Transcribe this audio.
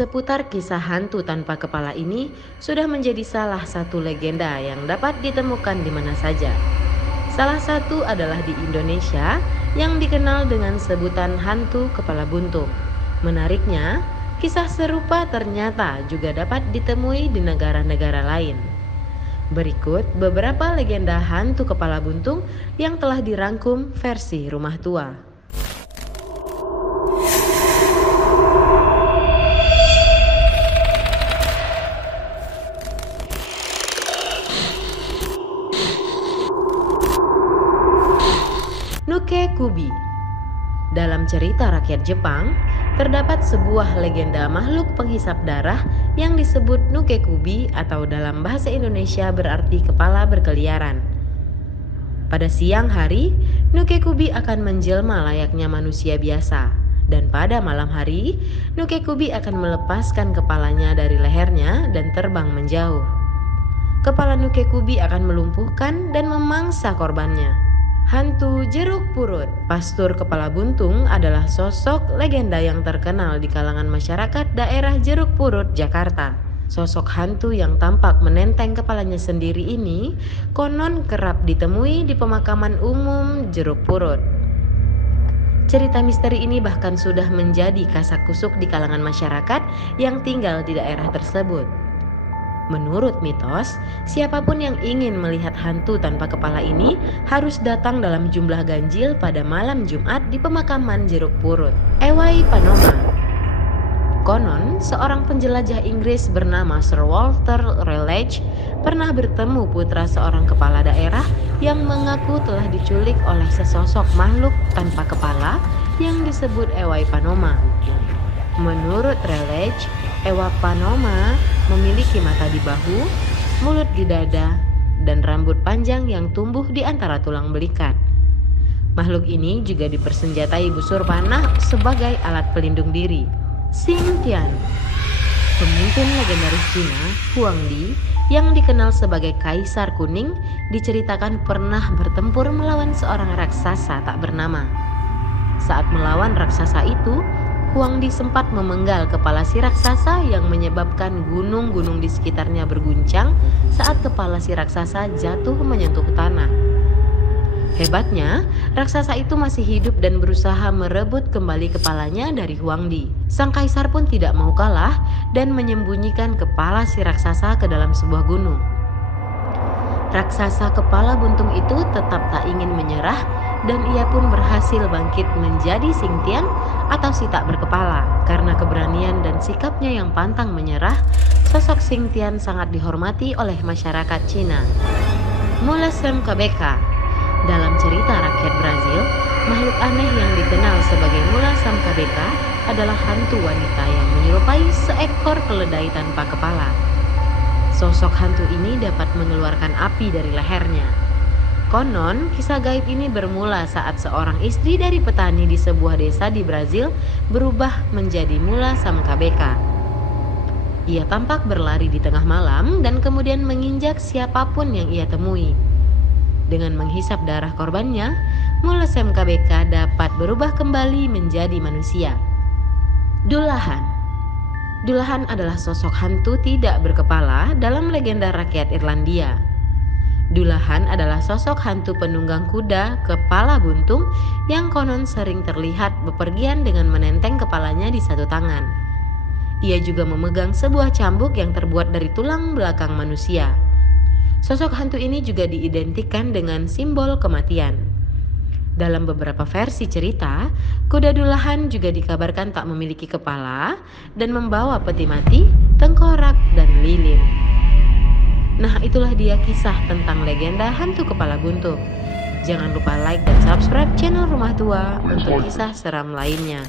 Seputar kisah hantu tanpa kepala ini sudah menjadi salah satu legenda yang dapat ditemukan di mana saja. Salah satu adalah di Indonesia yang dikenal dengan sebutan hantu kepala buntung. Menariknya, kisah serupa ternyata juga dapat ditemui di negara-negara lain. Berikut beberapa legenda hantu kepala buntung yang telah dirangkum versi Rumah Tua. Nuke Kubi. Dalam cerita rakyat Jepang, terdapat sebuah legenda makhluk penghisap darah yang disebut Nuke Kubi atau dalam bahasa Indonesia berarti kepala berkeliaran. Pada siang hari, Nuke Kubi akan menjelma layaknya manusia biasa, dan pada malam hari, Nuke Kubi akan melepaskan kepalanya dari lehernya dan terbang menjauh. Kepala Nuke Kubi akan melumpuhkan dan memangsa korbannya. Hantu jeruk purut. Pastur kepala buntung adalah sosok legenda yang terkenal di kalangan masyarakat daerah Jeruk Purut, Jakarta. Sosok hantu yang tampak menenteng kepalanya sendiri ini konon kerap ditemui di pemakaman umum Jeruk Purut. Cerita misteri ini bahkan sudah menjadi kasak-kusuk di kalangan masyarakat yang tinggal di daerah tersebut. Menurut mitos, siapapun yang ingin melihat hantu tanpa kepala ini harus datang dalam jumlah ganjil pada malam Jumat di pemakaman Jeruk Purut. Ewai Panoma. Konon, seorang penjelajah Inggris bernama Sir Walter Raleigh pernah bertemu putra seorang kepala daerah yang mengaku telah diculik oleh sesosok makhluk tanpa kepala yang disebut Ewai Panoma. Menurut Raleigh, Ewa Panoma memiliki mata di bahu, mulut di dada, dan rambut panjang yang tumbuh di antara tulang belikat. Makhluk ini juga dipersenjatai busur panah sebagai alat pelindung diri. Xing Tian. Pemimpin legendaris Cina, Huang Di, yang dikenal sebagai Kaisar Kuning, diceritakan pernah bertempur melawan seorang raksasa tak bernama. Saat melawan raksasa itu, Huang Di sempat memenggal kepala si raksasa yang menyebabkan gunung-gunung di sekitarnya berguncang saat kepala si raksasa jatuh menyentuh tanah. Hebatnya, raksasa itu masih hidup dan berusaha merebut kembali kepalanya dari Huang Di. Sang kaisar pun tidak mau kalah dan menyembunyikan kepala si raksasa ke dalam sebuah gunung. Raksasa kepala buntung itu tetap tak ingin menyerah dan ia pun berhasil bangkit menjadi Xing Tian atau si tak berkepala. Karena keberanian dan sikapnya yang pantang menyerah, sosok Xing Tian sangat dihormati oleh masyarakat Cina. Mula Samkabeka. Dalam cerita rakyat Brazil, makhluk aneh yang dikenal sebagai Mula Samkabeka adalah hantu wanita yang menyerupai seekor keledai tanpa kepala. Sosok hantu ini dapat mengeluarkan api dari lehernya. Konon, kisah gaib ini bermula saat seorang istri dari petani di sebuah desa di Brazil berubah menjadi Mula Samkabeka. Ia tampak berlari di tengah malam dan kemudian menginjak siapapun yang ia temui. Dengan menghisap darah korbannya, Mula Samkabeka dapat berubah kembali menjadi manusia. Dulahan. Dulahan adalah sosok hantu tidak berkepala dalam legenda rakyat Irlandia. Dulahan adalah sosok hantu penunggang kuda kepala buntung yang konon sering terlihat bepergian dengan menenteng kepalanya di satu tangan. Ia juga memegang sebuah cambuk yang terbuat dari tulang belakang manusia. Sosok hantu ini juga diidentikan dengan simbol kematian. Dalam beberapa versi cerita, kuda Dulahan juga dikabarkan tak memiliki kepala dan membawa peti mati, tengkorak, dan lilin. Nah, itulah dia kisah tentang legenda hantu kepala buntung. Jangan lupa like dan subscribe channel Rumah Tua untuk kisah seram lainnya.